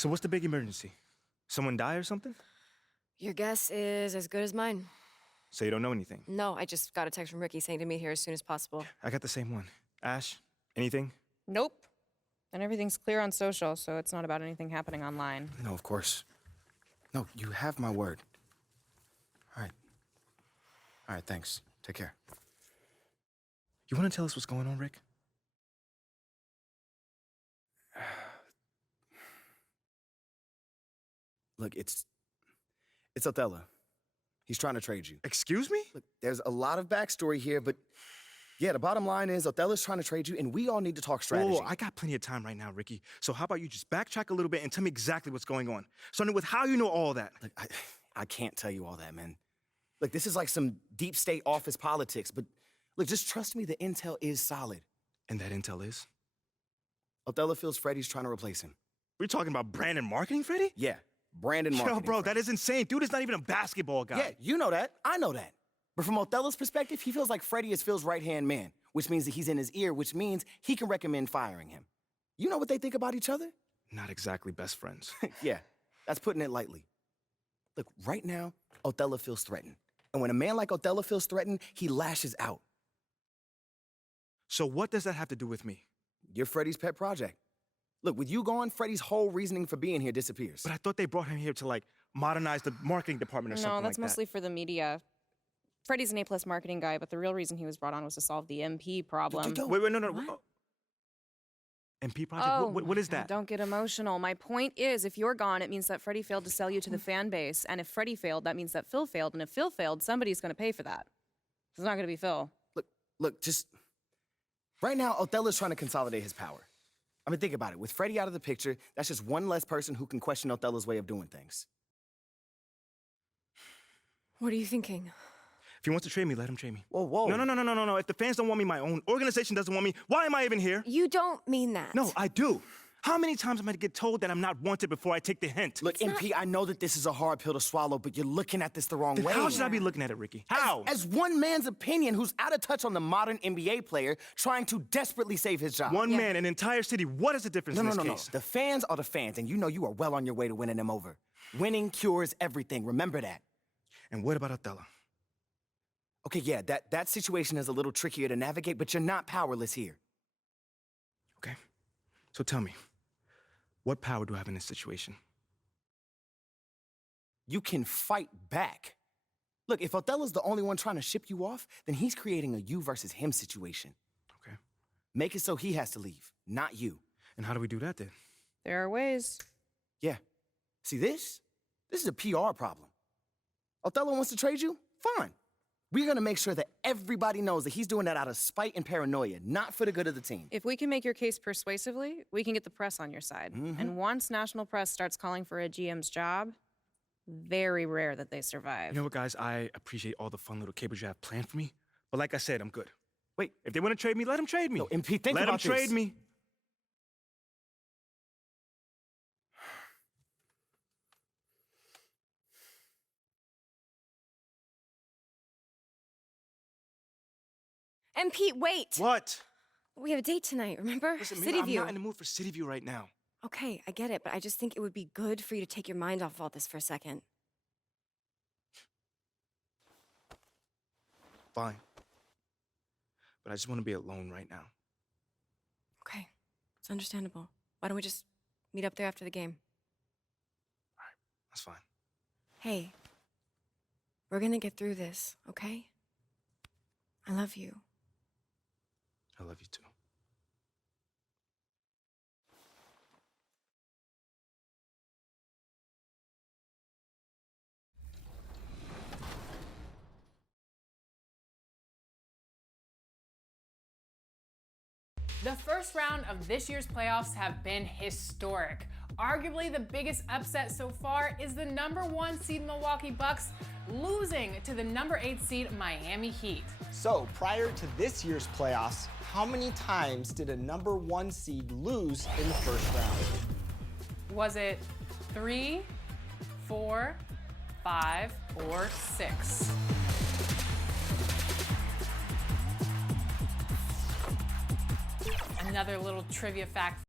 So what's the big emergency? Someone die or something? Your guess is as good as mine. So you don't know anything? No, I just got a text from Ricky saying to meet here as soon as possible. I got the same one. Ash, anything? Nope. And everything's clear on social, so it's not about anything happening online. No, of course. No, you have my word. All right. All right, thanks. Take care. You want to tell us what's going on, Rick? Look, it's Othello. He's trying to trade you. Excuse me? Look, there's a lot of backstory here, but yeah, the bottom line is Othello's trying to trade you, and we all need to talk strategy. Whoa, I got plenty of time right now, Ricky. So how about you just backtrack a little bit and tell me exactly what's going on? Starting with how you know all that. Look, I can't tell you all that, man. Look, this is like some deep state office politics, but look, just trust me, the intel is solid. And that intel is? Othello feels Freddie's trying to replace him. We're talking about brand and marketing, Freddie? Yeah, Brandon marketing. Yo, bro, Freddie. that is insane. Dude is not even a basketball guy. Yeah, you know that. I know that. But from Othello's perspective, he feels like Freddie is Phil's right-hand man, which means that he's in his ear, which means he can recommend firing him. You know what they think about each other? Not exactly best friends. Yeah, that's putting it lightly. Look, right now, Othello feels threatened. And when a man like Othello feels threatened, he lashes out. So what does that have to do with me? You're Freddie's pet project. Look, with you gone, Freddie's whole reasoning for being here disappears. But I thought they brought him here to, like, modernize the marketing department or something like that. No, that's mostly for the media. Freddie's an A+ marketing guy, but the real reason he was brought on was to solve the MP problem. Wait, no. MP project? Oh, What is that? Don't get emotional. My point is, if you're gone, it means that Freddie failed to sell you to the fan base. And if Freddie failed, that means that Phil failed. And if Phil failed, somebody's going to pay for that. It's not going to be Phil. Look, just... Right now, Othello's trying to consolidate his power. I mean, think about it. With Freddie out of the picture, that's just one less person who can question Othello's way of doing things. What are you thinking? If he wants to trade me, let him trade me. Whoa. No. If the fans don't want me, my own organization doesn't want me, why am I even here? You don't mean that. No, I do. How many times am I to get told that I'm not wanted before I take the hint? Look, MP, I know that this is a hard pill to swallow, but you're looking at this the wrong way. How should I be looking at it, Ricky? How? As one man's opinion who's out of touch on the modern NBA player trying to desperately save his job. One man, an entire city, what is the difference in this case? No. The fans are the fans, and you know you are well on your way to winning them over. Winning cures everything, remember that. And what about Othello? Okay, yeah, that situation is a little trickier to navigate, but you're not powerless here. Okay, so tell me, what power do I have in this situation? You can fight back. Look, if Othello's the only one trying to ship you off, then he's creating a you versus him situation. Okay. Make it so he has to leave, not you. And how do we do that then? There are ways. Yeah. See, this is a PR problem. Othello wants to trade you? Fine. We're gonna make sure that everybody knows that he's doing that out of spite and paranoia, not for the good of the team. If we can make your case persuasively, we can get the press on your side. And once national press starts calling for a GM's job, very rare that they survive. You know what, guys? I appreciate all the fun little capers you have planned for me. But like I said, I'm good. Wait. If they want to trade me, let them trade me. No, MP, think let about them trade this. me. And Pete, wait! What? We have a date tonight, remember? Listen, City man, I'm View. not in the mood for City View right now. Okay, I get it, but I just think it would be good for you to take your mind off all this for a second. Fine. But I just want to be alone right now. Okay, it's understandable. Why don't we just meet up there after the game? All right, that's fine. Hey, we're gonna get through this, okay? I love you. I love you too. The first round of this year's playoffs have been historic. Arguably the biggest upset so far is the #1 seed Milwaukee Bucks losing to the #8 seed Miami Heat. So prior to this year's playoffs, how many times did a #1 seed lose in the first round? Was it 3, 4, 5, or 6? Another little trivia fact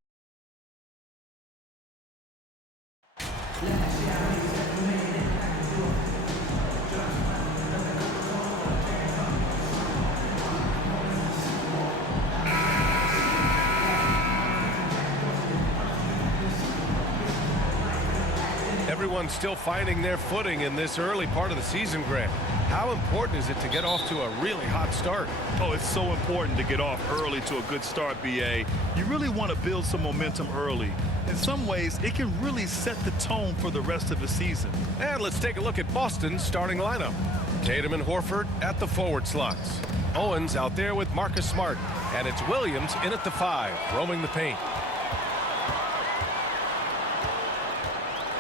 everyone's still finding their footing in this early part of the season, Grant. How important is it to get off to a really hot start? Oh, it's so important to get off early to a good start, BA. You really want to build some momentum early. In some ways, it can really set the tone for the rest of the season. And let's take a look at Boston's starting lineup. Tatum and Horford at the forward slots. Owens out there with Marcus Smart. And it's Williams in at the 5, roaming the paint.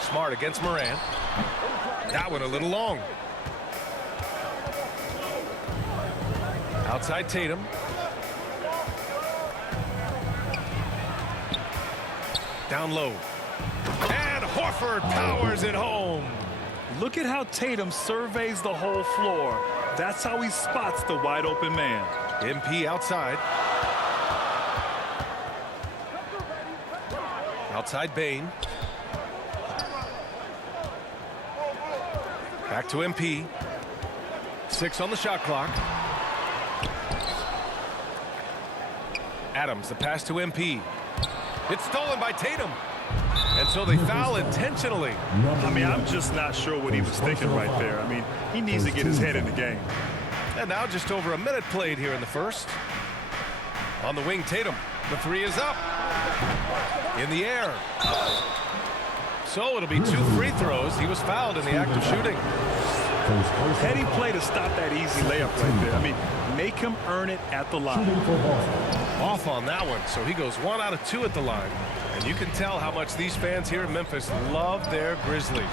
Smart against Morant. That one a little long. Outside Tatum. Down low. And Horford powers it home. Look at how Tatum surveys the whole floor. That's how he spots the wide open man. MP outside. Outside Bane. Back to MP. 6 on the shot clock. Adams, the pass to MP. It's stolen by Tatum. And so they foul intentionally. I mean, I'm just not sure what he was thinking right there. I mean, he needs to get his head in the game. And now just over a minute played here in the first. On the wing, Tatum. The 3 is up. In the air. So it'll be 2 free throws. He was fouled in the act of shooting. Heady play to stop that easy layup right there. I mean, make him earn it at the line. Off on that one, so he goes 1 out of 2 at the line. And you can tell how much these fans here in Memphis love their Grizzlies.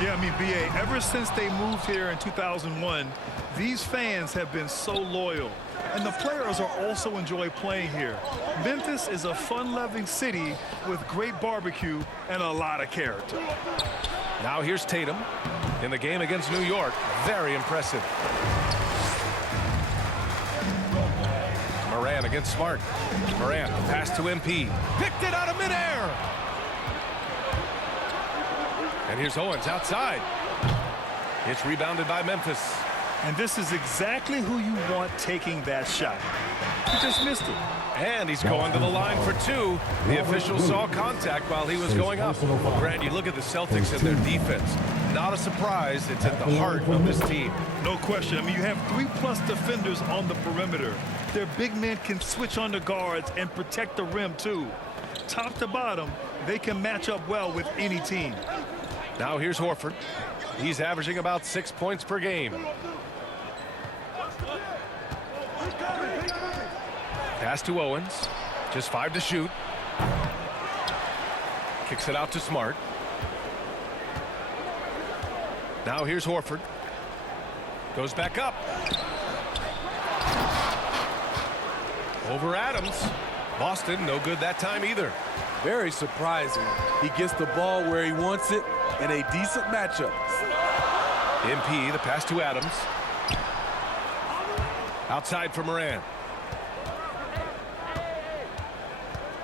Yeah, I mean, BA, ever since they moved here in 2001, these fans have been so loyal. And the players are also enjoy playing here. Memphis is a fun-loving city with great barbecue and a lot of character. Now here's Tatum in the game against New York. Very impressive. Morant against Smart. Morant, pass to MP. Picked it out of midair. And here's Owens outside. It's rebounded by Memphis. And this is exactly who you want taking that shot. He just missed it. And he's going to the line for 2. The official saw contact while he was going up. Well, Grant, you look at the Celtics and their defense. Not a surprise. It's at the heart of this team. No question. I mean, you have 3+ defenders on the perimeter. Their big men can switch on the guards and protect the rim, too. Top to bottom, they can match up well with any team. Now here's Horford. He's averaging about 6 points per game. Pass to Owens. Just 5 to shoot. Kicks it out to Smart. Now here's Horford. Goes back up. Over Adams. Boston, no good that time either. Very surprising. He gets the ball where he wants it in a decent matchup. MP, the pass to Adams. Outside for Morant.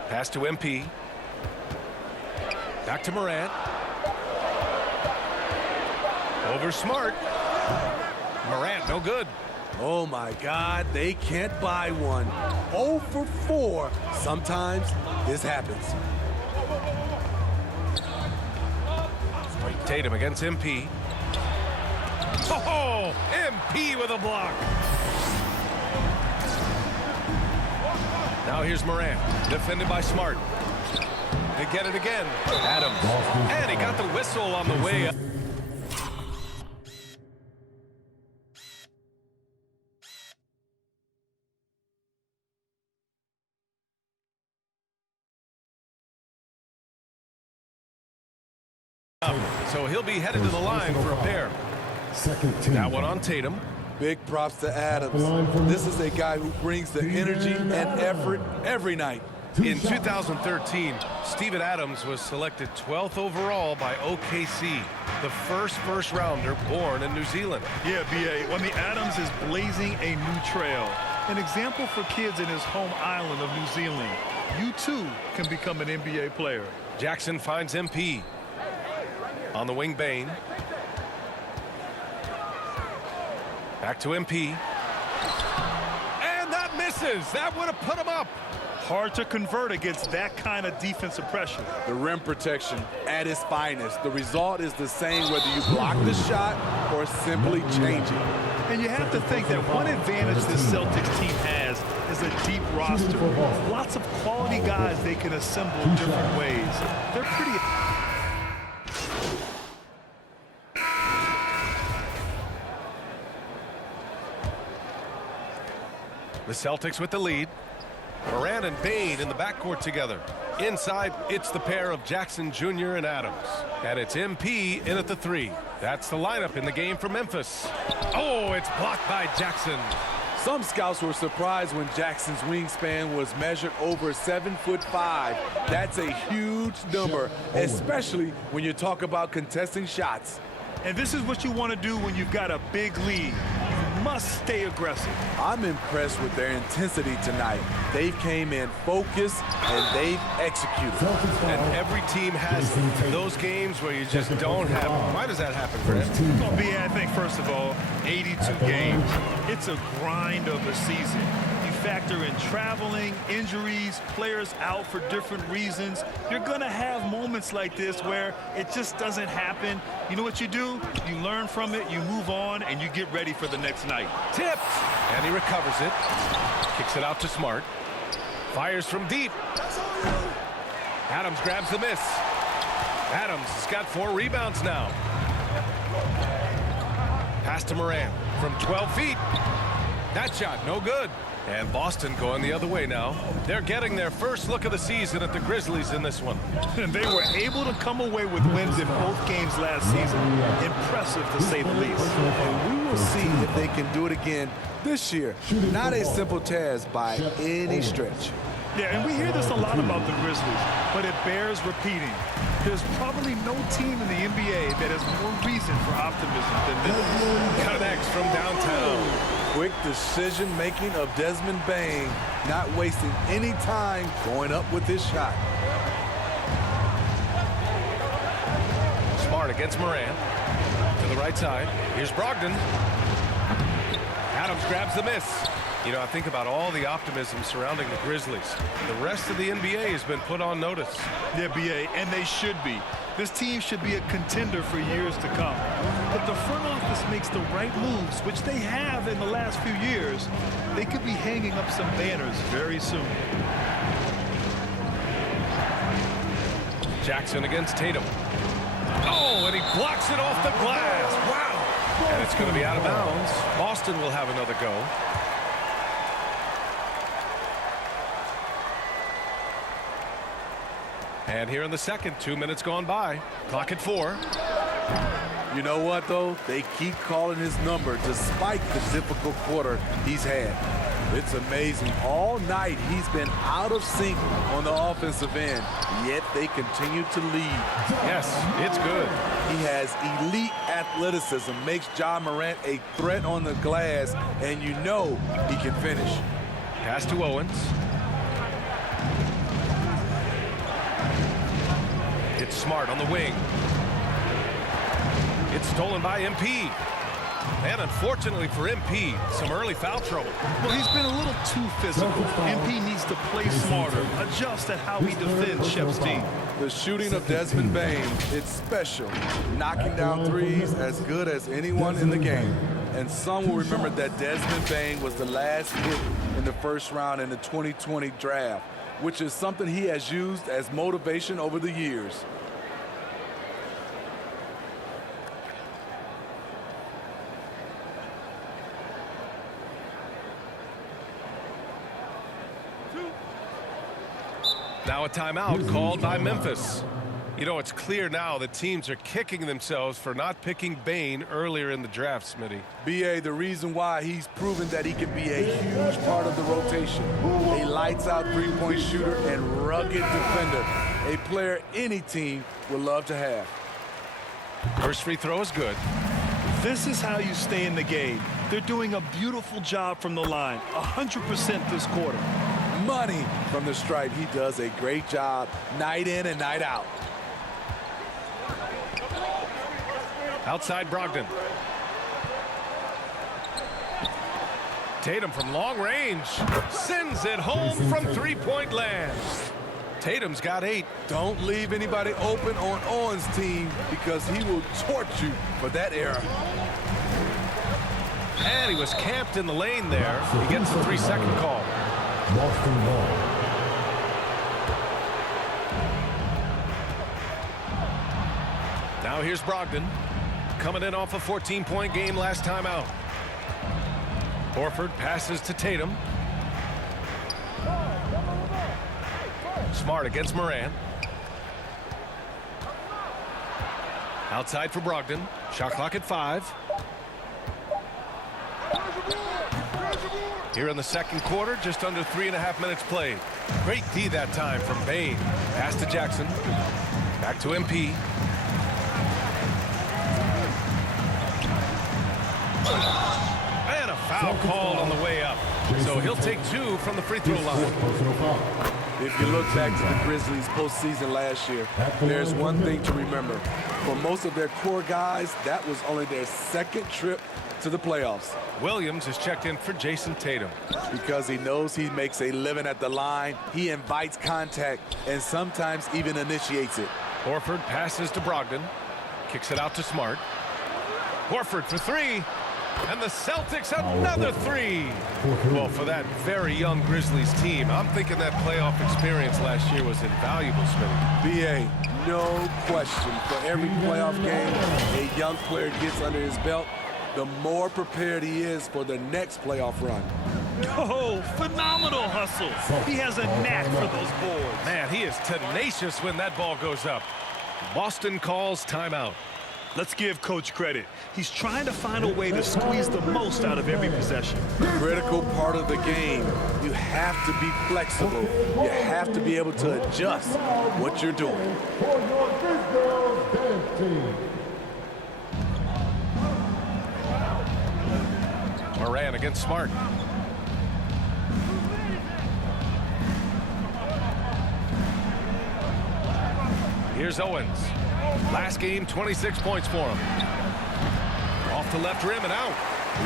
Pass to MP. Back to Morant. Over Smart. Morant, no good. Oh my God, they can't buy one. 0 for 4. Sometimes this happens. Tatum against MP. Oh, MP with a block. Now here's Morant, defended by Smart. They get it again. Adams. And he got the whistle on the way up. So he'll be headed to the line for a pair. That one on Tatum. Big props to Adams. This is a guy who brings the energy and effort every night. In 2013, Steven Adams was selected 12th overall by OKC, the first rounder born in New Zealand. Yeah, BA. I mean, Adams is blazing a new trail. An example for kids in his home island of New Zealand. You, too, can become an NBA player. Jackson finds MP. On the wing, Bane. Back to MP. And that misses. That would have put him up. hard to convert against that kind of defensive pressure. The rim protection at its finest. The result is the same whether you block the shot or simply change it. And you have to think that one advantage this Celtics team has is a deep roster. Lots of quality guys they can assemble different ways. They're pretty... The Celtics with the lead. Morant and Bane in the backcourt together. Inside, it's the pair of Jackson Jr. and Adams. And it's MP in at the 3. That's the lineup in the game for Memphis. Oh, it's blocked by Jackson. Some scouts were surprised when Jackson's wingspan was measured over 7'5". That's a huge number, especially when you talk about contesting shots. And this is what you want to do when you've got a big lead. You must stay aggressive. I'm impressed with their intensity tonight. They came in focused and they've executed. And every team has those games where you just don't have. Why does that happen, Fred? Well, I think, first of all, 82 games. It's a grind of a season. You factor in traveling, injuries, players out for different reasons. You're going to have moments like this where it just doesn't happen. You know what you do? You learn from it, you move on, and you get ready for the next night. Tipped, and he recovers it. Kicks it out to Smart. Fires from deep. Adams grabs the miss. Adams has got 4 rebounds now. Pass to Morant from 12 feet. That shot, no good. And Boston going the other way now. They're getting their first look of the season at the Grizzlies in this one. And they were able to come away with wins in both games last season. Impressive, to say the least. And we will see if they can do it again this year. Not a simple task by any stretch. Yeah, and we hear this a lot about the Grizzlies, but it bears repeating. There's probably no team in the NBA that has more reason for optimism than this. Connects from downtown. Quick decision-making of Desmond Bane, not wasting any time going up with his shot. Smart against Morant. To the right side. Here's Brogdon. Adams grabs the miss. You know, I think about all the optimism surrounding the Grizzlies. The rest of the NBA has been put on notice. The NBA, and they should be. This team should be a contender for years to come. If the front office makes the right moves, which they have in the last few years, they could be hanging up some banners very soon. Jackson against Tatum. Oh, and he blocks it off the glass. Wow. And it's going to be out of bounds. Boston will have another go. And here in the second, 2 minutes gone by. Clock at 4. You know what, though? They keep calling his number despite the difficult quarter he's had. It's amazing. All night he's been out of sync on the offensive end, yet they continue to lead. Yes, it's good. He has elite athleticism, makes John Morant a threat on the glass, and you know he can finish. Pass to Owens. It's Smart on the wing. It's stolen by MP. And unfortunately for MP, some early foul trouble. Well, he's been a little too physical. MP needs to play smarter, adjust at how he defends SHEP's team. The shooting of Desmond Bane, it's special. Knocking down threes as good as anyone in the game. And some will remember that Desmond Bane was the last pick in the first round in the 2020 draft, which is something he has used as motivation over the years. Now a timeout called by Memphis. You know, it's clear now that teams are kicking themselves for not picking Bane earlier in the draft, Smitty. B.A., the reason why he's proven that he can be a huge part of the rotation. A lights-out three-point shooter and rugged defender. A player any team would love to have. First free throw is good. This is how you stay in the game. They're doing a beautiful job from the line, 100% this quarter. Money from the stripe. He does a great job night in and night out. Outside Brogdon. Tatum from long range sends it home from three-point land. Tatum's got 8. Don't leave anybody open on Owens' team because he will torch you for that error. And he was camped in the lane there. He gets the 3-second call. Now here's Brogdon, coming in off a 14-point game last time out. Horford passes to Tatum. Smart against Morant. Outside for Brogdon. Shot clock at 5. Here in the second quarter, just under 3.5 minutes played. Great D that time from Bane. Pass to Jackson. Back to MP. And a foul called on the way up. So he'll take 2 from the free throw line. If you look back to the Grizzlies postseason last year, there's one thing to remember. For most of their core guys, that was only their second trip to the playoffs. Williams is checked in for Jason Tatum. Because he knows he makes a living at the line, he invites contact and sometimes even initiates it. Horford passes to Brogdon. Kicks it out to Smart. Horford for 3. And the Celtics another 3. Well, for that very young Grizzlies team, I'm thinking that playoff experience last year was invaluable, Smitty. BA, no question. For every playoff game a young player gets under his belt, the more prepared he is for the next playoff run. Oh, phenomenal hustle. He has a knack for those boards. Man, he is tenacious when that ball goes up. Boston calls timeout. Let's give Coach credit. He's trying to find a way to squeeze the most out of every possession. Critical part of the game. You have to be flexible. You have to be able to adjust what you're doing. Moran against Smart. Here's Owens. Last game, 26 points for him. Off the left rim and out.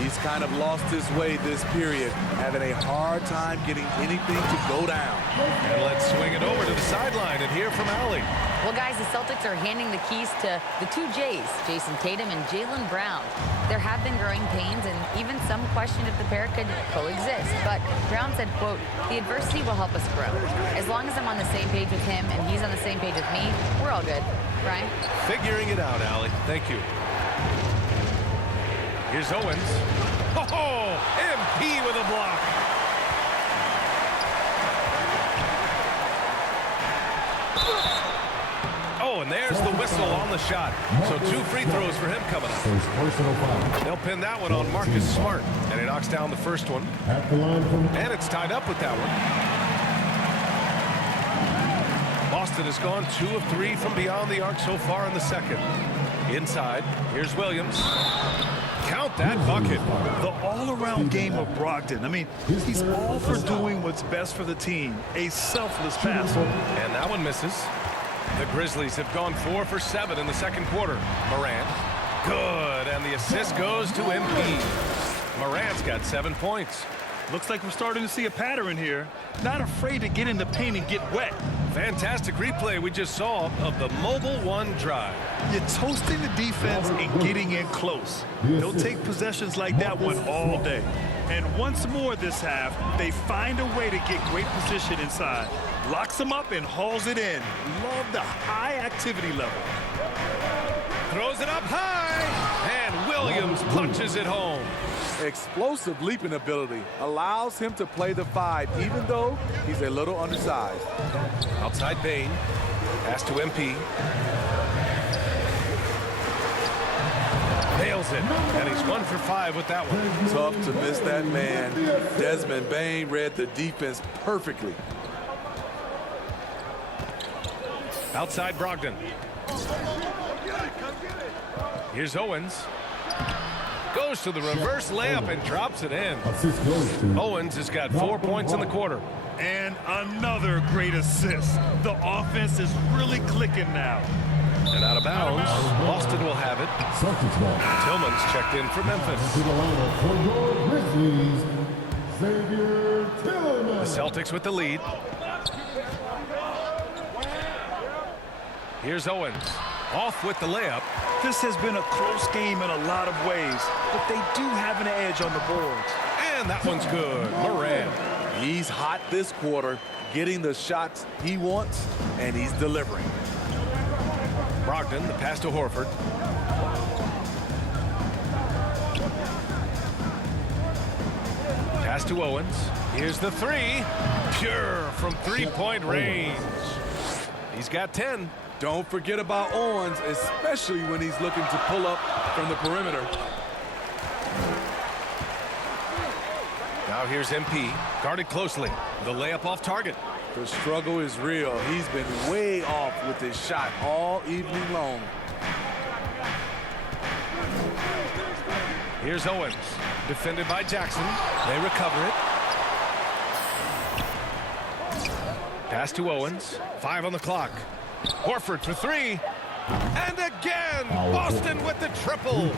He's kind of lost his way this period, having a hard time getting anything to go down. And let's swing it over to the sideline and hear from Allie. Well, guys, the Celtics are handing the keys to the 2 J's, Jason Tatum and Jaylen Brown. There have been growing pains, and even some question if the pair could coexist. But Brown said, quote, "The adversity will help us grow. As long as I'm on the same page with him and he's on the same page with me, we're all good." Brian? Figuring it out, Allie. Thank you. Here's Owens. Oh, MP with a block. Oh, and there's the whistle on the shot. So 2 free throws for him coming up. They'll pin that one on Marcus Smart, and he knocks down the first one. And it's tied up with that one. Boston has gone 2 of 3 from beyond the arc so far in the second. Inside, here's Williams. Count that bucket. The all-around game of Brogdon. I mean, he's all for doing what's best for the team. A selfless passer. And that one misses. The Grizzlies have gone 4 for 7 in the second quarter. Morant. Good. And the assist goes to MP. Morant's got 7 points. Looks like we're starting to see a pattern here. Not afraid to get in the paint and get wet. Fantastic replay we just saw of the Mobile 1 drive. You're toasting the defense and getting in close. They'll take possessions like that one all day. And once more this half, they find a way to get great position inside. Locks them up and hauls it in. Love the high activity level. Throws it up high. And Williams punches it home. Explosive leaping ability allows him to play the 5, even though he's a little undersized. Outside Bane. Pass to MP. Nails it. And he's 1 for 5 with that one. Tough to miss that man. Desmond Bane read the defense perfectly. Outside Brogdon. Here's Owens. Goes to the reverse layup and drops it in. Owens has got 4 points in the quarter. And another great assist. The offense is really clicking now. And out of bounds, Boston will have it. Tillman's checked in for Memphis. The Celtics with the lead. Here's Owens. Off with the layup. This has been a close game in a lot of ways, but they do have an edge on the boards. And that one's good. Moran. He's hot this quarter, getting the shots he wants, and he's delivering. Brogdon, the pass to Horford. Pass to Owens. Here's the three. Pure from three-point range. He's got 10. Don't forget about Owens, especially when he's looking to pull up from the perimeter. Now here's MP, guarded closely. The layup off target. The struggle is real. He's been way off with his shot all evening long. Here's Owens, defended by Jackson. They recover it. Pass to Owens. 5 on the clock. Horford for 3. And again, Boston with the triple.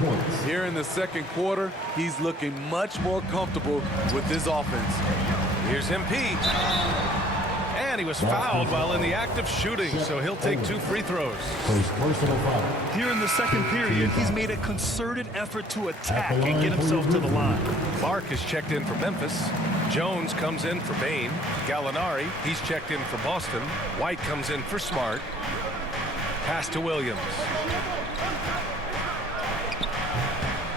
Here in the second quarter, he's looking much more comfortable with his offense. Here's MP. And he was fouled while in the act of shooting, so he'll take 2 free throws. Here in the second period, he's made a concerted effort to attack and get himself to the line. Clark is checked in for Memphis. Jones comes in for Bain. Gallinari, he's checked in for Boston. White comes in for Smart. Pass to Williams.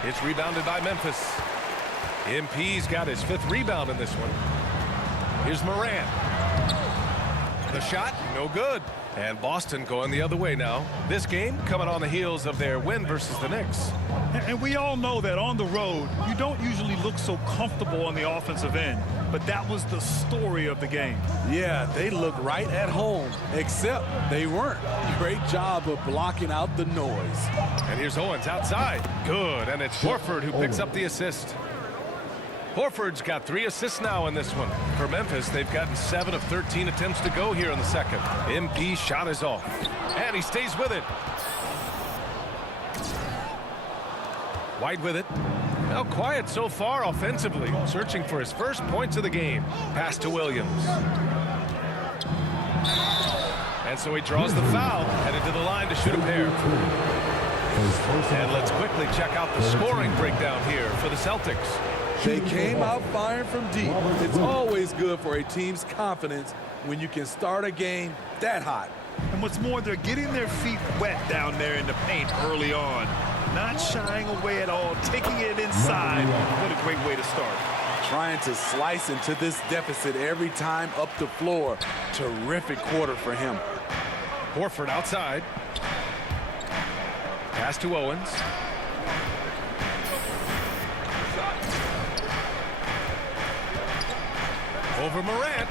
It's rebounded by Memphis. MP's got his 5th rebound in this one. Here's Moran. The shot, no good. And Boston going the other way now. This game coming on the heels of their win versus the Knicks. And we all know that on the road, you don't usually look so comfortable on the offensive end. But that was the story of the game. Yeah, they look right at home, except they weren't. Great job of blocking out the noise. And here's Owens outside. Good, and it's Horford who picks up the assist. Horford's got 3 assists now in this one. For Memphis, they've gotten 7 of 13 attempts to go here in the second. MP's shot is off, and he stays with it. White with it. Now quiet so far offensively, searching for his first points of the game. Pass to Williams. And so he draws the foul, headed to the line to shoot a pair. And let's quickly check out the scoring breakdown here for the Celtics. They came out firing from deep. It's always good for a team's confidence when you can start a game that hot. And what's more, they're getting their feet wet down there in the paint early on. Not shying away at all, taking it inside. What a great way to start. Trying to slice into this deficit every time up the floor. Terrific quarter for him. Horford outside. Pass to Owens. Over Morant.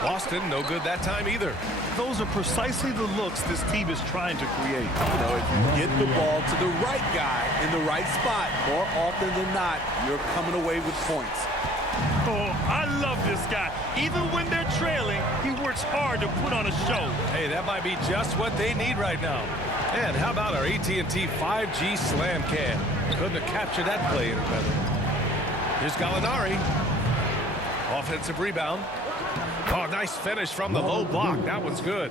Boston, no good that time either. Those are precisely the looks this team is trying to create. You know, if you get the ball to the right guy in the right spot, more often than not, you're coming away with points. Oh, I love this guy. Even when they're trailing, he works hard to put on a show. Hey, that might be just what they need right now. And how about our AT&T 5G slam cam? Couldn't have captured that play any better. Here's Gallinari. Offensive rebound. Oh, nice finish from the low block. That one's good.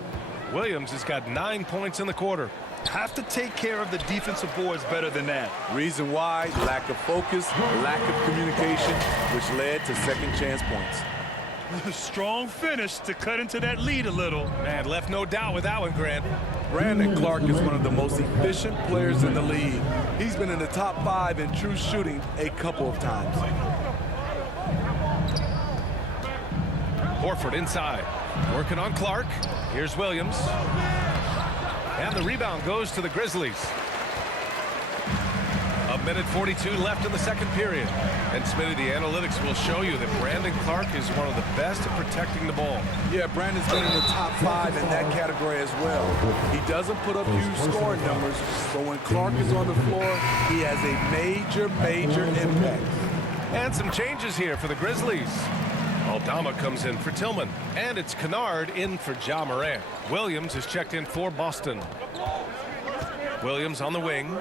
Williams has got 9 points in the quarter. Have to take care of the defensive boards better than that. Reason why, lack of focus, lack of communication, which led to second chance points. Strong finish to cut into that lead a little. Man, left no doubt with that one, Grant. Brandon Clark is one of the most efficient players in the league. He's been in the top 5 in true shooting a couple of times. Horford inside. Working on Clark. Here's Williams. And the rebound goes to the Grizzlies. 1:42 left in the second period. And Smitty, the analytics will show you that Brandon Clark is one of the best at protecting the ball. Yeah, Brandon's been in the top 5 in that category as well. He doesn't put up huge scoring numbers, but when Clark is on the floor, he has a major impact. And some changes here for the Grizzlies. Aldama comes in for Tillman. And it's Kennard in for Ja Morant. Williams is checked in for Boston. Williams on the wing.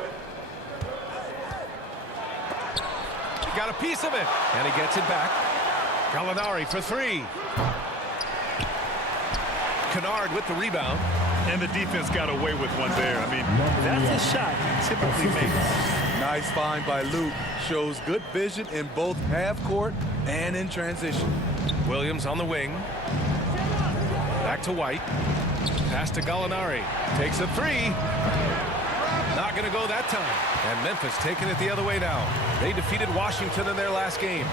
got a piece of it, and he gets it back. Gallinari for three. Kennard with the rebound. And the defense got away with one there. I mean, that's a shot he typically makes. Nice find by Luke. Shows good vision in both half court and in transition. Williams on the wing. Back to White. Pass to Gallinari. Takes a three. Not going to go that time. And Memphis taking it the other way now. They defeated Washington in their last game.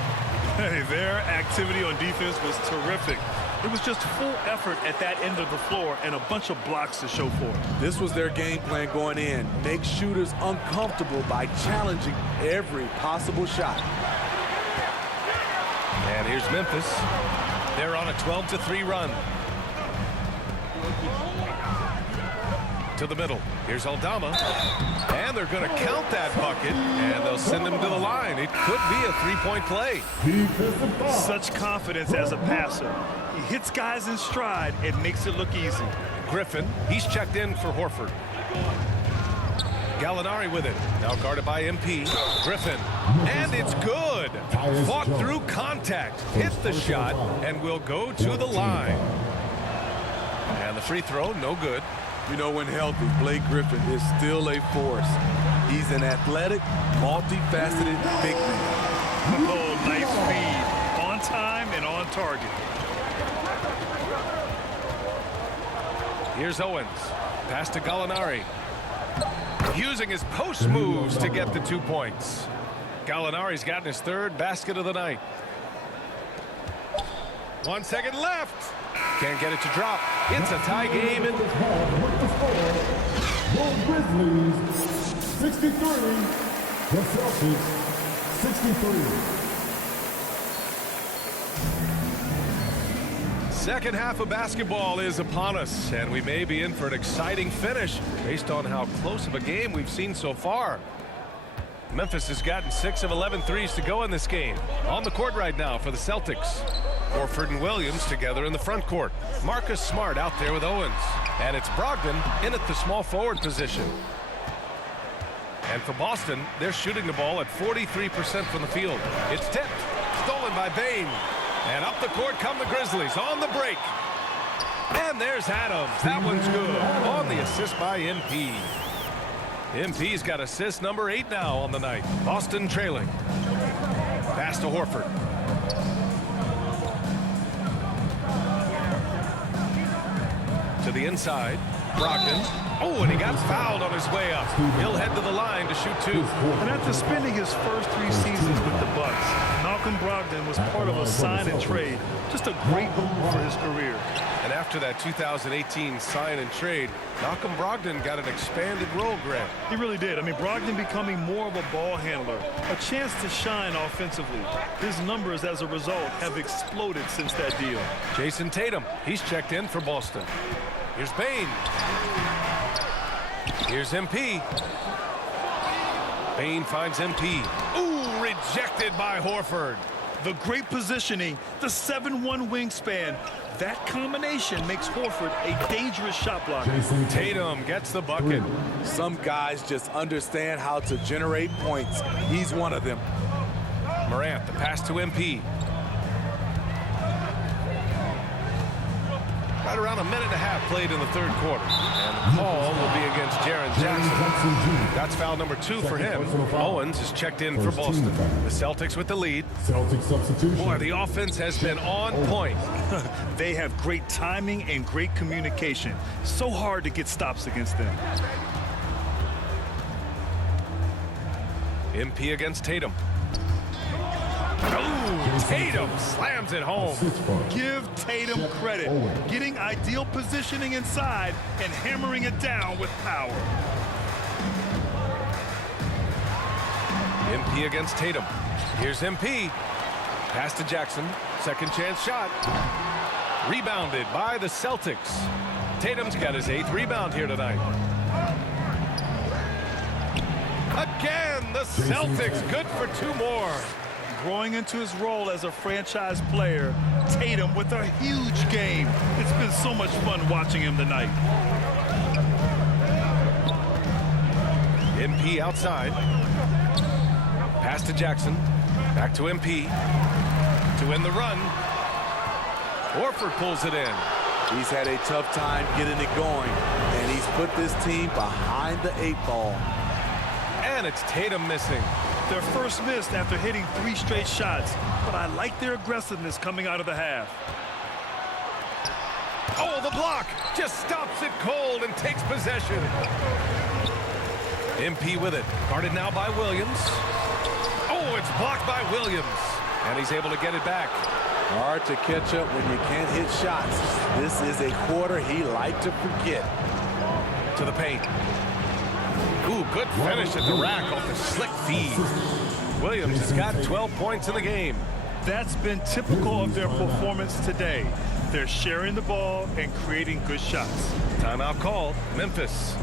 Hey, their activity on defense was terrific. It was just full effort at that end of the floor and a bunch of blocks to show for it. This was their game plan going in. Make shooters uncomfortable by challenging every possible shot. And here's Memphis. They're on a 12-3 run. To the middle. Here's Aldama. And they're going to count that bucket. And they'll send him to the line. It could be a three-point play. Such confidence as a passer. He hits guys in stride and makes it look easy. Griffin, he's checked in for Horford. Gallinari with it. Now guarded by MP. Griffin. And it's good. Fought through contact. Hit the shot and will go to the line. And the free throw, no good. You know, when healthy, Blake Griffin is still a force. He's an athletic, multifaceted big man. Oh, nice speed. On time and on target. Here's Owens. Pass to Gallinari. Using his post moves to get the 2 points. Gallinari's gotten his third basket of the night. 1 second left. Can't get it to drop. It's a tie game. The Grizzlies 63. The Celtics 63. Second half of basketball is upon us, and we may be in for an exciting finish based on how close of a game we've seen so far. Memphis has gotten 6 of 11 threes to go in this game. On the court right now for the Celtics. Horford and Williams together in the front court. Marcus Smart out there with Owens. And it's Brogdon in at the small forward position. And for Boston, they're shooting the ball at 43% from the field. It's tipped. Stolen by Bane. And up the court come the Grizzlies on the break. And there's Adams. That one's good. On the assist by MP. MP's got assist number 8 now on the night. Boston trailing. Pass to Horford. To the inside. Brogdon. Oh, and he got fouled on his way up. He'll head to the line to shoot 2. And after spending his first 3 seasons with the Bucks, Malcolm Brogdon was part of a sign and trade. Just a great move for his career. And after that 2018 sign and trade, Malcolm Brogdon got an expanded role, Grant. He really did. I mean, Brogdon becoming more of a ball handler, a chance to shine offensively. His numbers as a result have exploded since that deal. Jason Tatum, he's checked in for Boston. Here's Bane. Here's MP. Bane finds MP. Ooh, rejected by Horford. The great positioning, the 7'1" wingspan. That combination makes Horford a dangerous shot blocker. Tatum gets the bucket. Some guys just understand how to generate points. He's one of them. Morant, the pass to MP. Right around a minute and a half played in the third quarter. And the call will be against Jaren Jackson. That's foul number 2 for him. Owens is checked in for Boston. The Celtics with the lead. Celtics substitution. Boy, the offense has been on point. They have great timing and great communication. So hard to get stops against them. MP against Tatum. Oh, Tatum slams it home. Give Tatum credit. Getting ideal positioning inside and hammering it down with power. MP against Tatum. Here's MP. Pass to Jackson. Second chance shot. Rebounded by the Celtics. Tatum's got his 8th rebound here tonight. Again, the Celtics good for 2 more. Growing into his role as a franchise player, Tatum with a huge game. It's been so much fun watching him tonight. MP outside. Pass to Jackson. Back to MP. To win the run. Horford pulls it in. He's had a tough time getting it going, and he's put this team behind the 8 ball. And it's Tatum missing. Their first miss after hitting 3 straight shots, but I like their aggressiveness coming out of the half. Oh, the block just stops it cold and takes possession. MP with it. Guarded now by Williams. Oh, it's blocked by Williams. And he's able to get it back. Hard to catch up when you can't hit shots. This is a quarter he liked to forget. To the paint. Ooh, good finish at the rack off the slick feed. Williams has got 12 points in the game. That's been typical of their performance today. They're sharing the ball and creating good shots. Timeout called, Memphis.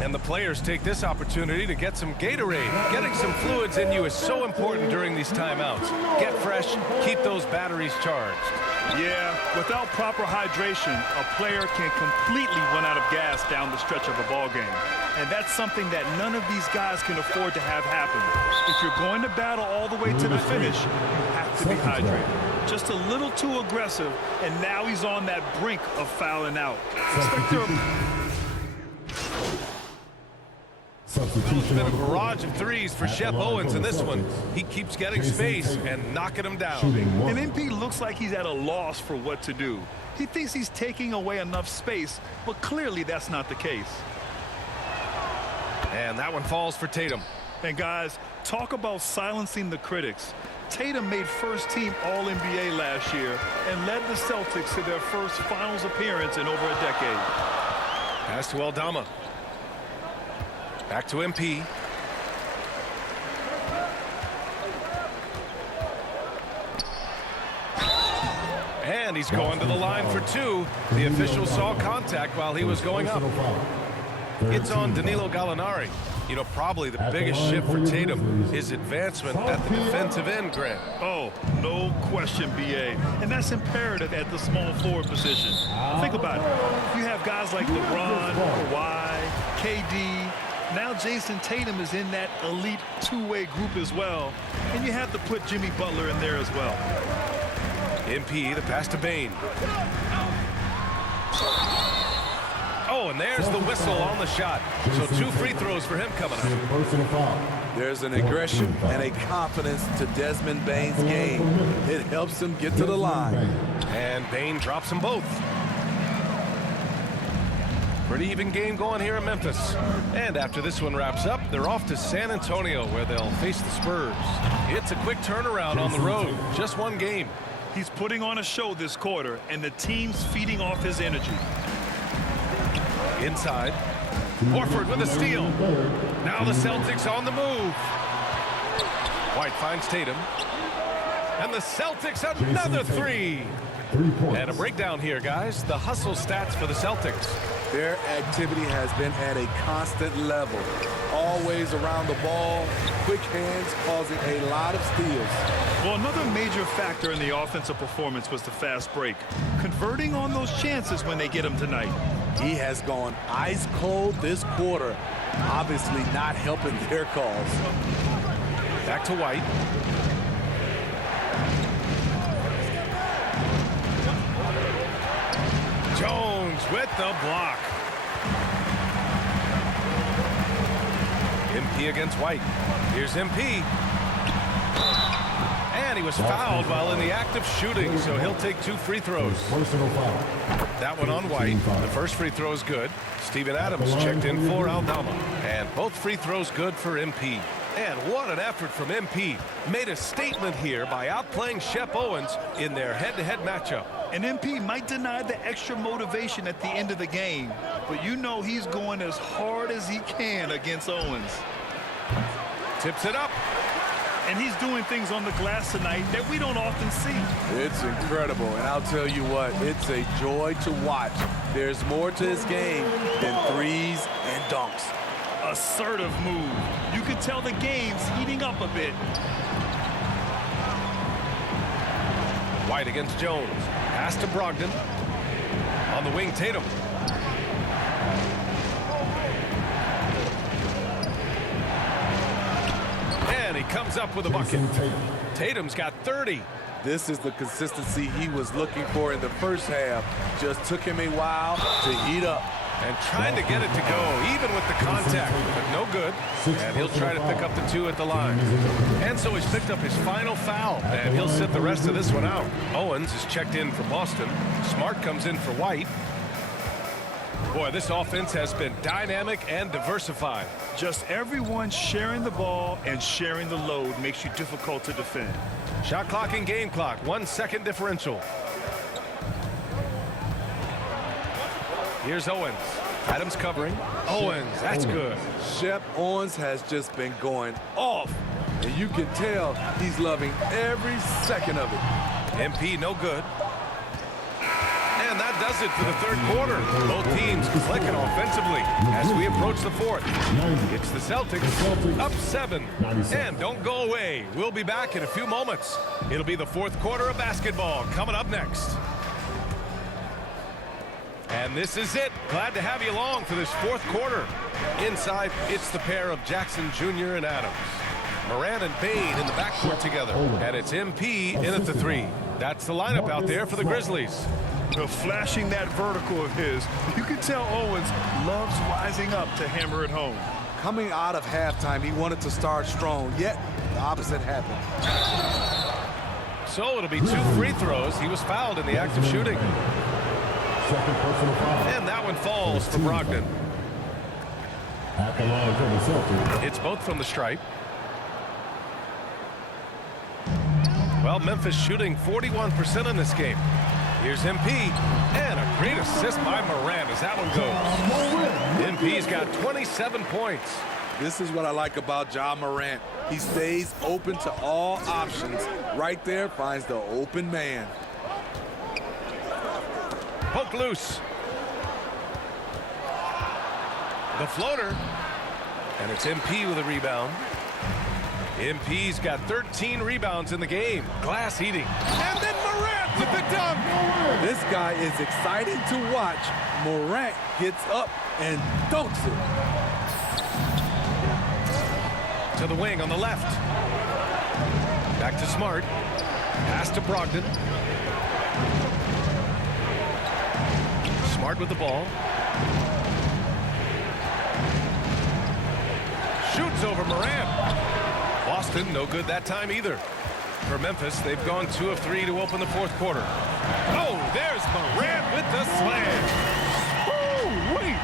And the players take this opportunity to get some Gatorade. Getting some fluids in you is so important during these timeouts. Get fresh, keep those batteries charged. Yeah, without proper hydration, a player can completely run out of gas down the stretch of a ball game. And that's something that none of these guys can afford to have happen. If you're going to battle all the way to the finish, you have to be hydrated. Just a little too aggressive, and now he's on that brink of fouling out. It's been a barrage of threes for Shep Owens in this one. He keeps getting space and knocking them down. And MP looks like he's at a loss for what to do. He thinks he's taking away enough space, but clearly that's not the case. And that one falls for Tatum. And guys, talk about silencing the critics. Tatum made first-team All-NBA last year and led the Celtics to their first finals appearance in over a decade. Pass to Aldama. Back to MP. And he's going to the line for 2. The official saw contact while he was going up. It's on Danilo Gallinari. You know, probably the biggest shift for Tatum, his advancement at the defensive end, Grant. Oh, no question, BA. And that's imperative at the small forward position. Think about it. You have guys like LeBron, Kawhi, KD. Now Jason Tatum is in that elite two-way group as well. And you have to put Jimmy Butler in there as well. MP, the pass to Bane. Oh, and there's the whistle on the shot. So 2 free throws for him coming up. There's an aggression and a confidence to Desmond Bane's game. It helps him get to the line. And Bane drops them both. Pretty even game going here in Memphis. And after this one wraps up, they're off to San Antonio where they'll face the Spurs. It's a quick turnaround on the road. Just 1 game. He's putting on a show this quarter, and the team's feeding off his energy. Inside. Horford with a steal. Now the Celtics on the move. White finds Tatum. And the Celtics another 3. And a breakdown here, guys. The hustle stats for the Celtics. Their activity has been at a constant level. Always around the ball, quick hands causing a lot of steals. Well, another major factor in the offensive performance was the fast break. Converting on those chances when they get them tonight. He has gone ice cold this quarter. Obviously not helping their cause. Back to White. Jones with the block. MP against White. Here's MP. And he was fouled while in the act of shooting, so he'll take 2 free throws. That one on White. The first free throw is good. Steven Adams checked in for Aldama. And both free throws good for MP. And what an effort from MP. Made a statement here by outplaying Shep Owens in their head-to-head matchup. And MP might deny the extra motivation at the end of the game, but you know he's going as hard as he can against Owens. Tips it up. And he's doing things on the glass tonight that we don't often see. It's incredible, and I'll tell you what, it's a joy to watch. There's more to his game than threes and dunks. Assertive move. You can tell the game's heating up a bit. White against Jones. Pass to Brogdon. On the wing, Tatum. And he comes up with a bucket. Tatum's got 30. This is the consistency he was looking for in the first half. Just took him a while to heat up. And trying to get it to go, even with the contact, but no good. And he'll try to pick up the 2 at the line. And so he's picked up his final foul, and he'll sit the rest of this one out. Owens is checked in for Boston. Smart comes in for White. Boy, this offense has been dynamic and diversified. Just everyone sharing the ball and sharing the load makes you difficult to defend. Shot clock and game clock, 1 second differential. Here's Owens. Adams covering. Owens, that's good. SHEP Owens has just been going off. And you can tell he's loving every second of it. MP no good. And that does it for the third quarter. Both teams clicking offensively as we approach the fourth. It's the Celtics up 7. And don't go away. We'll be back in a few moments. It'll be the fourth quarter of basketball coming up next. And this is it. Glad to have you along for this fourth quarter. Inside, it's the pair of Jackson Jr. and Adams. Moran and Bane in the backcourt together. And it's MP in at the 3. That's the lineup out there for the Grizzlies. Flashing that vertical of his, you can tell Owens loves rising up to hammer it home. Coming out of halftime, he wanted to start strong, yet the opposite happened. So it'll be 2 free throws. He was fouled in the act of shooting. And that one falls for Brogdon. At the line for the Celtics. It's both from the stripe. Well, Memphis shooting 41% in this game. Here's MP, and a great assist by Moran as that one goes. MP's got 27 points. This is what I like about Ja Morant. He stays open to all options. Right there, finds the open man. Poke loose. The floater. And it's MP with a rebound. MP's got 13 rebounds in the game. Glass eating. And then Morant with the dunk. This guy is exciting to watch. Morant gets up and dunks it. To the wing on the left. Back to Smart. Pass to Brogdon. Smart with the ball. Shoots over Moran. Boston, no good that time either. For Memphis, they've gone 2 of 3 to open the fourth quarter. Oh, there's Moran with the slam. Woo, wait.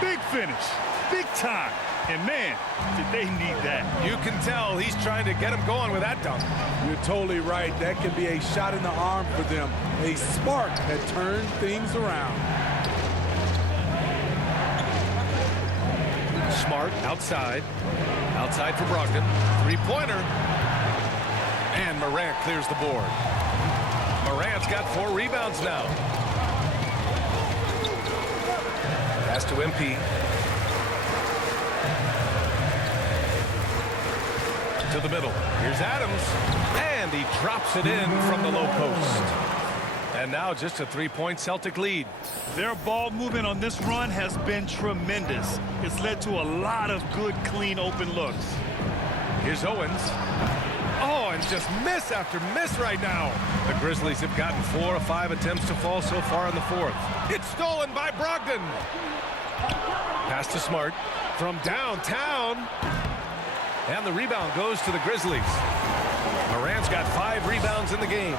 Big finish. Big time. And man, did they need that. You can tell he's trying to get him going with that dunk. You're totally right. That can be a shot in the arm for them. A spark that turned things around. Smart outside. Outside for Brogdon. 3-pointer. And Morant clears the board. Morant's got 4 rebounds now. Pass to MP. To the middle. Here's Adams. And he drops it in from the low post. And now just a 3-point Celtic lead. Their ball movement on this run has been tremendous. It's led to a lot of good, clean, open looks. Here's Owens. Oh, and just miss after miss right now. The Grizzlies have gotten 4 of 5 attempts to fall so far in the fourth. It's stolen by Brogdon. Pass to Smart from downtown. And the rebound goes to the Grizzlies. Morant's got 5 rebounds in the game.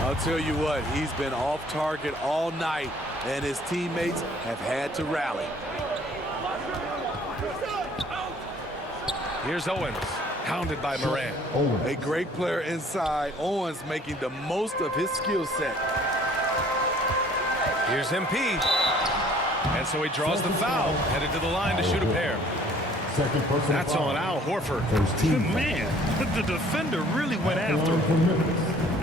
I'll tell you what, he's been off target all night, and his teammates have had to rally. Here's Owens, hounded by Morant. A great player inside. Owens making the most of his skill set. Here's MP. And so he draws the foul, headed to the line to shoot a pair. That's on Al Horford. Man, the defender really went after him.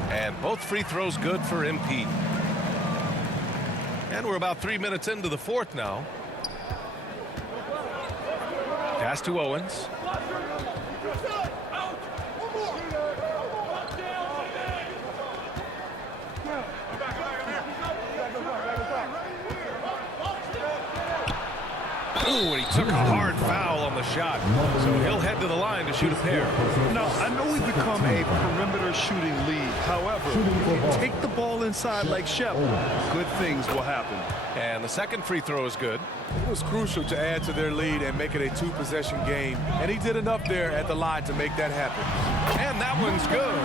And both free throws good for MP. And we're about 3 minutes into the fourth now. Pass to Owens. Ooh, and he took a hard foul on the the shot. So he'll head to the line to shoot a pair. Now, I know we've become a perimeter shooting league. However, if you take the ball inside like SHEP, good things will happen. And the second free throw is good. It was crucial to add to their lead and make it a two-possession game. And he did enough there at the line to make that happen. And that one's good.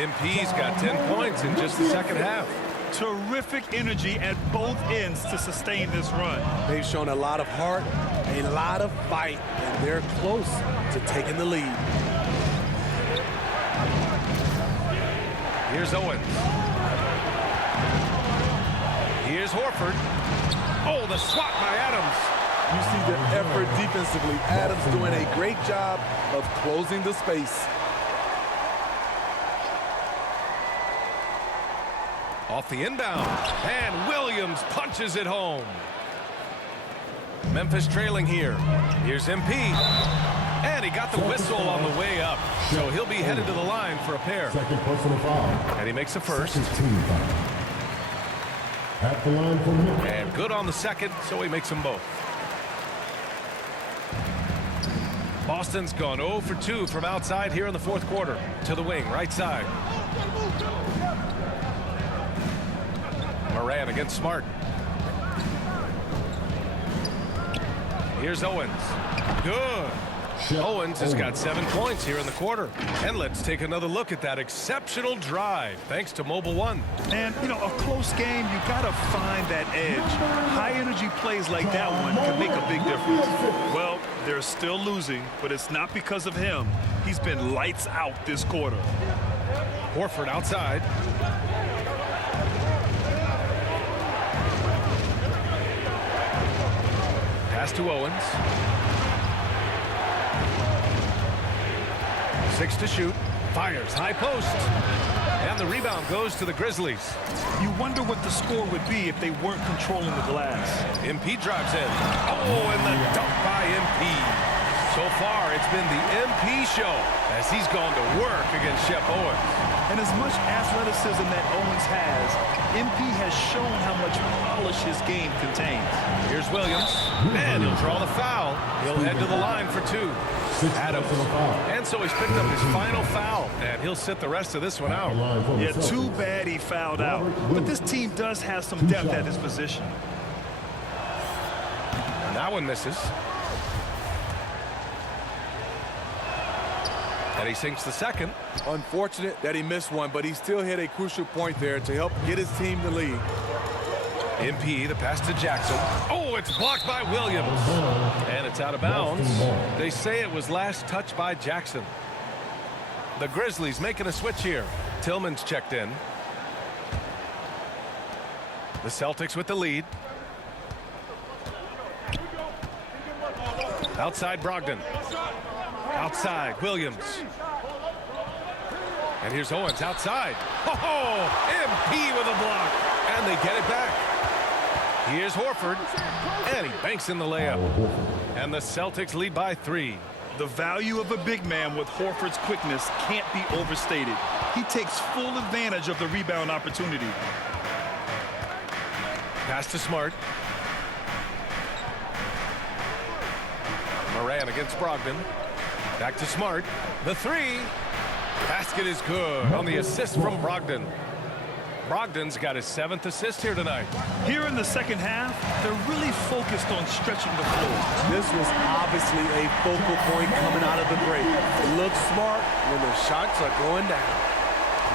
MP's got 10 points in just the second half. Terrific energy at both ends to sustain this run. They've shown a lot of heart, a lot of fight, and they're close to taking the lead. Here's Owens. Here's Horford. Oh, the swat by Adams. You see the effort defensively. Adams doing a great job of closing the space. Off the inbound, and Williams punches it home. Memphis trailing here. Here's MP, and he got the whistle on the way up, so he'll be headed to the line for a pair. Second personal foul. And he makes the first. Second team foul. At the line for Memphis. And good on the second, so he makes them both. Boston's gone 0 for 2 from outside here in the fourth quarter. To the wing, right side. Moran against Smart. Here's Owens. Good. Owens has got 7 points here in the quarter. And let's take another look at that exceptional drive, thanks to Mobile One. And, you know, a close game, you got to find that edge. High-energy plays like that one can make a big difference. Well, they're still losing, but it's not because of him. He's been lights out this quarter. Horford outside. Pass to Owens. 6 to shoot. Fires high post. And the rebound goes to the Grizzlies. You wonder what the score would be if they weren't controlling the glass. MP drives in. Oh, and the dunk by MP. So far, it's been the MP show as he's gone to work against Shep Owens. And as much athleticism that Owens has, MP has shown how much polish his game contains. Here's Williams, and he'll draw the foul. He'll head to the line for 2. Adams. And so he's picked up his final foul, and he'll sit the rest of this one out. Yeah, too bad he fouled out. But this team does have some depth at his position. And that one misses. And he sinks the second. Unfortunate that he missed one, but he still hit a crucial point there to help get his team the lead. MP, the pass to Jackson. Oh, it's blocked by Williams. And it's out of bounds. They say it was last touched by Jackson. The Grizzlies making a switch here. Tillman's checked in. The Celtics with the lead. Outside Brogdon. Outside Williams. And here's Owens outside. Oh, MP with a block. And they get it back. Here's Horford. And he banks in the layup. And the Celtics lead by 3. The value of a big man with Horford's quickness can't be overstated. He takes full advantage of the rebound opportunity. Pass to Smart. Moran against Brogdon. Back to Smart. The 3. Basket is good on the assist from Brogdon. Brogdon's got his 7th assist here tonight. Here in the second half, they're really focused on stretching the floor. This was obviously a focal point coming out of the break. It looks smart when the shots are going down.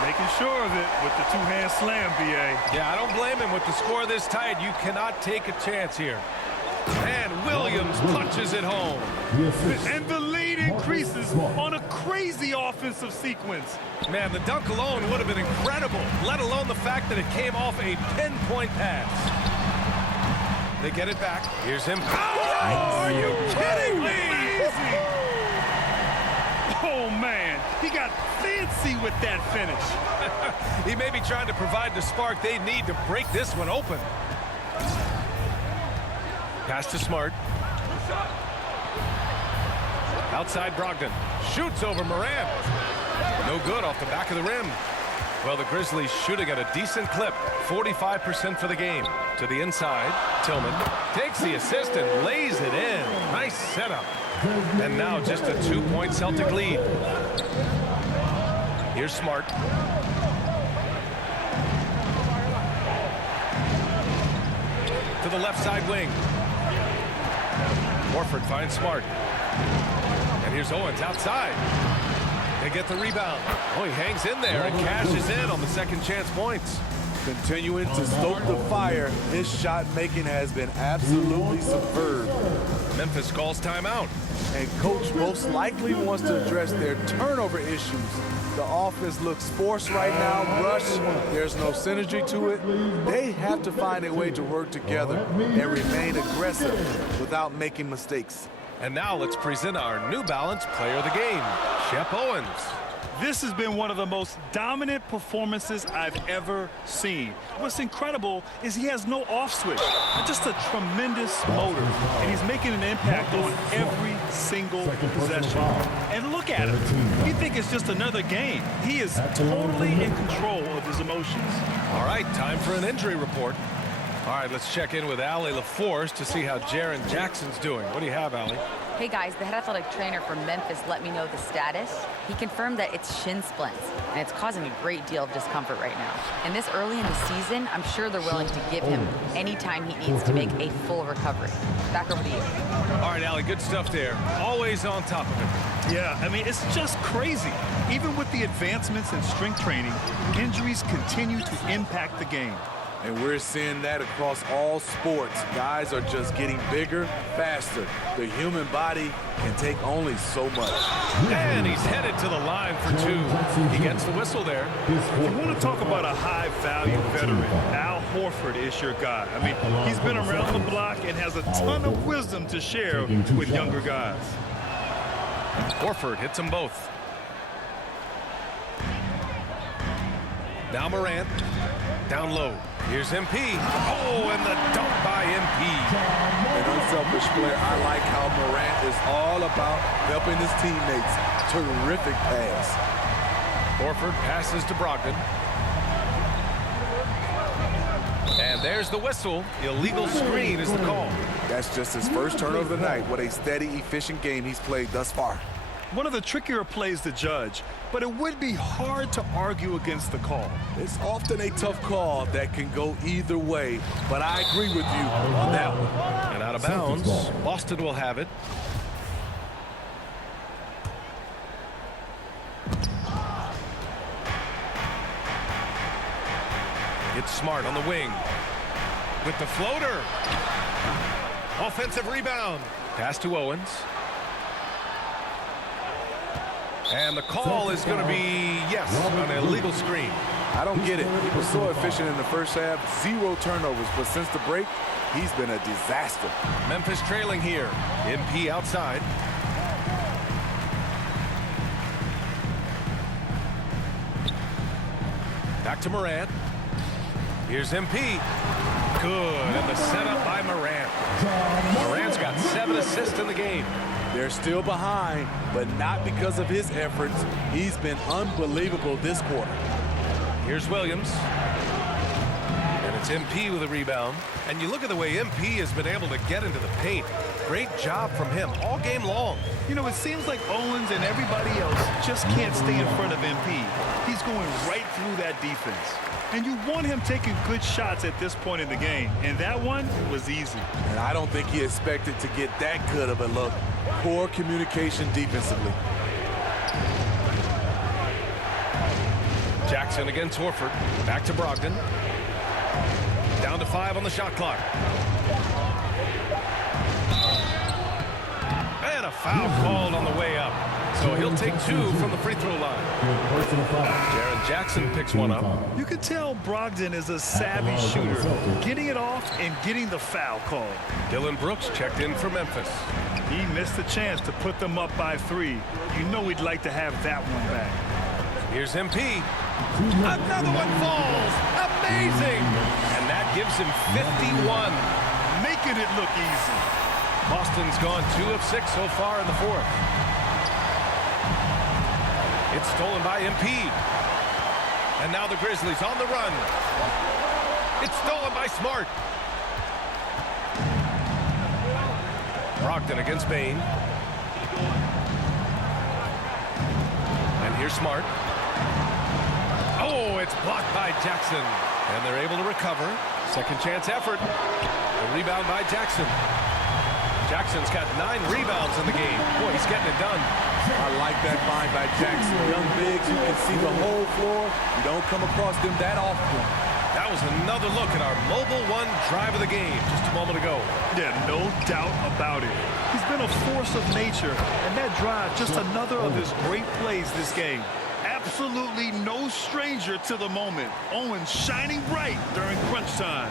Making sure of it with the two-hand slam, B.A. Yeah, I don't blame him with the score this tight. You cannot take a chance here. And Williams punches it home. And the lead increases on a crazy offensive sequence. Man, the dunk alone would have been incredible, let alone the fact that it came off a pinpoint pass. They get it back. Here's him. Oh, are you kidding me? Amazing. Oh, man. He got fancy with that finish. He may be trying to provide the spark they need to break this one open. Pass to Smart. Outside Brogdon. Shoots over Moran. No good off the back of the rim. Well, the Grizzlies shooting at a decent clip. 45% for the game. To the inside. Tillman takes the assist and lays it in. Nice setup. And now just a 2-point Celtic lead. Here's Smart. To the left side wing. Horford finds Smart. And here's Owens outside. They get the rebound. Oh, he hangs in there and cashes in on the second chance points. Continuing to stoke the fire, his shot making has been absolutely superb. Memphis calls timeout. And coach most likely wants to address their turnover issues. The offense looks forced right now, rush, there's no synergy to it. They have to find a way to work together and remain aggressive without making mistakes. And now let's present our New Balance Player of the Game, SHEP Owens. This has been one of the most dominant performances I've ever seen. What's incredible is he has no off switch, just a tremendous motor, and he's making an impact on every single possession. And look at him. You think it's just another game. He is totally in control of his emotions. All right, time for an injury report. All right, let's check in with Allie LaForce to see how Jaren Jackson's doing. What do you have, Allie? Hey guys, the head athletic trainer from Memphis let me know the status. He confirmed that it's shin splints, and it's causing a great deal of discomfort right now. And this early in the season, I'm sure they're willing to give him any time he needs to make a full recovery. Back over to you. All right, Allie, good stuff there. Always on top of it. Yeah, I mean, it's just crazy. Even with the advancements in strength training, injuries continue to impact the game. And we're seeing that across all sports. Guys are just getting bigger, faster. The human body can take only so much. And he's headed to the line for two. He gets the whistle there. You want to talk about a high-value veteran. Al Horford is your guy. I mean, he's been around the block and has a ton of wisdom to share with younger guys. Horford hits them both. Now Morant. Down low. Here's MP. Oh, and the dunk by MP. An unselfish player. I like how Morant is all about helping his teammates. Terrific pass. Horford passes to Brogdon. And there's the whistle. Illegal screen is the call. That's just his first turnover of the night. What a steady, efficient game he's played thus far. One of the trickier plays to judge, but it would be hard to argue against the call. It's often a tough call that can go either way, but I agree with you on that one. And out of bounds, Boston will have it. It's Smart on the wing. With the floater. Offensive rebound. Pass to Owens. And the call is going to be, yes, an illegal screen. I don't get it. He was so efficient in the first half, 0 turnovers, but since the break, he's been a disaster. Memphis trailing here. MP outside. Back to Morant. Here's MP. Good, and the setup by Morant. Morant's got 7 assists in the game. They're still behind, but not because of his efforts. He's been unbelievable this quarter. Here's Williams. And it's MP with a rebound. And you look at the way MP has been able to get into the paint. Great job from him all game long. You know, it seems like Owens and everybody else just can't stay in front of MP. He's going right through that defense. And you want him taking good shots at this point in the game. And that one was easy. And I don't think he expected to get that good of a look. Poor communication defensively. Jackson against Horford. Back to Brogdon. Down to 5 on the shot clock. And a foul called on the way up. So he'll take 2 from the free throw line. Jaren Jackson picks one up. You can tell Brogdon is a savvy shooter, getting it off and getting the foul called. Dylan Brooks checked in for Memphis. He missed the chance to put them up by 3. You know he'd like to have that one back. Here's MP. Another one falls. Amazing. And that gives him 51. Making it look easy. Boston's gone 2 of 6 so far in the 4th. It's stolen by MP. And now the Grizzlies on the run. It's stolen by Smart. Brogdon against Bain. Here's Smart. Oh, it's blocked by Jackson. And they're able to recover. Second chance effort. The rebound by Jackson. Jackson's got 9 rebounds in the game. Boy, he's getting it done. I like that find by Jackson. Young bigs, you can see the whole floor. You don't come across them that often. That was another look at our Mobile One drive of the game just a moment ago. Yeah, no doubt about it. He's been a force of nature, and that drive, just another of his great plays this game. Absolutely no stranger to the moment. Owens shining bright during crunch time.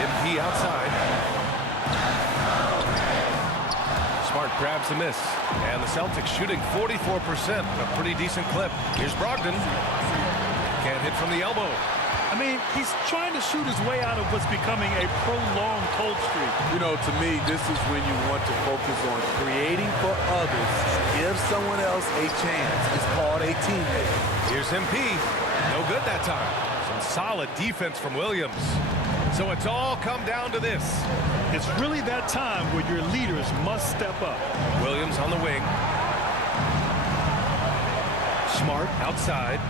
MP outside. Smart grabs the miss. And the Celtics shooting 44%, a pretty decent clip. Here's Brogdon. Can't hit from the elbow. I mean, he's trying to shoot his way out of what's becoming a prolonged cold streak. You know, to me, this is when you want to focus on creating for others. Give someone else a chance. It's called a teammate. Here's MP. No good that time. Some solid defense from Williams. So it's all come down to this. It's really that time where your leaders must step up. Williams on the wing. Smart outside.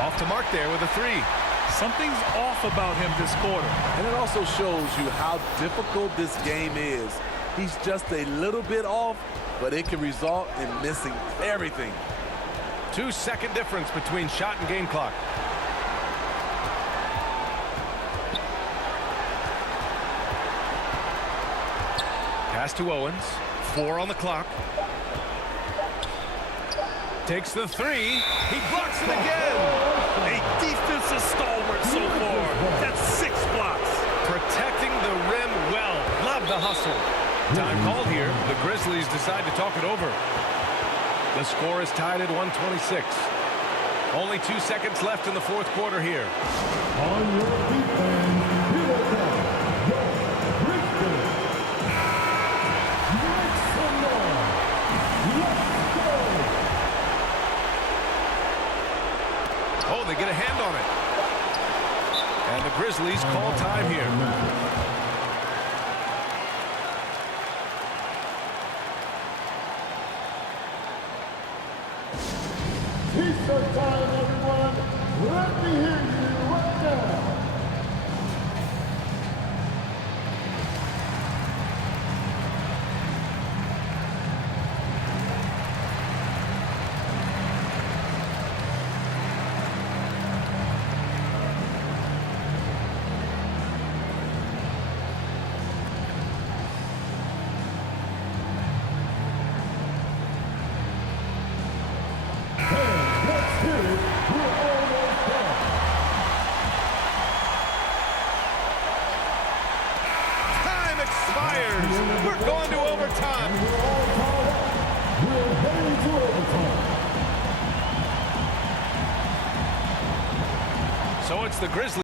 Off the mark there with a 3. Something's off about him this quarter. And it also shows you how difficult this game is. He's just a little bit off, but it can result in missing everything. 2-second difference between shot and game clock. Pass to Owens. 4 on the clock. Takes the 3. He blocks it again. A defensive stalwart so far. That's 6 blocks. Protecting the rim well. Love the hustle. Time called here. The Grizzlies decide to talk it over. The score is tied at 126. Only 2 seconds left in the fourth quarter here. On your defense, here they come. The Grizzlies. Make some noise. Let's go. Oh, they get a hand on it. And the Grizzlies call time here. T-shirt time, everyone. Let me hear you right now. Let's hear it. We're almost done. Time expires. We're going to overtime. We're all tied up. We're heading to overtime. So it's the Grizzlies.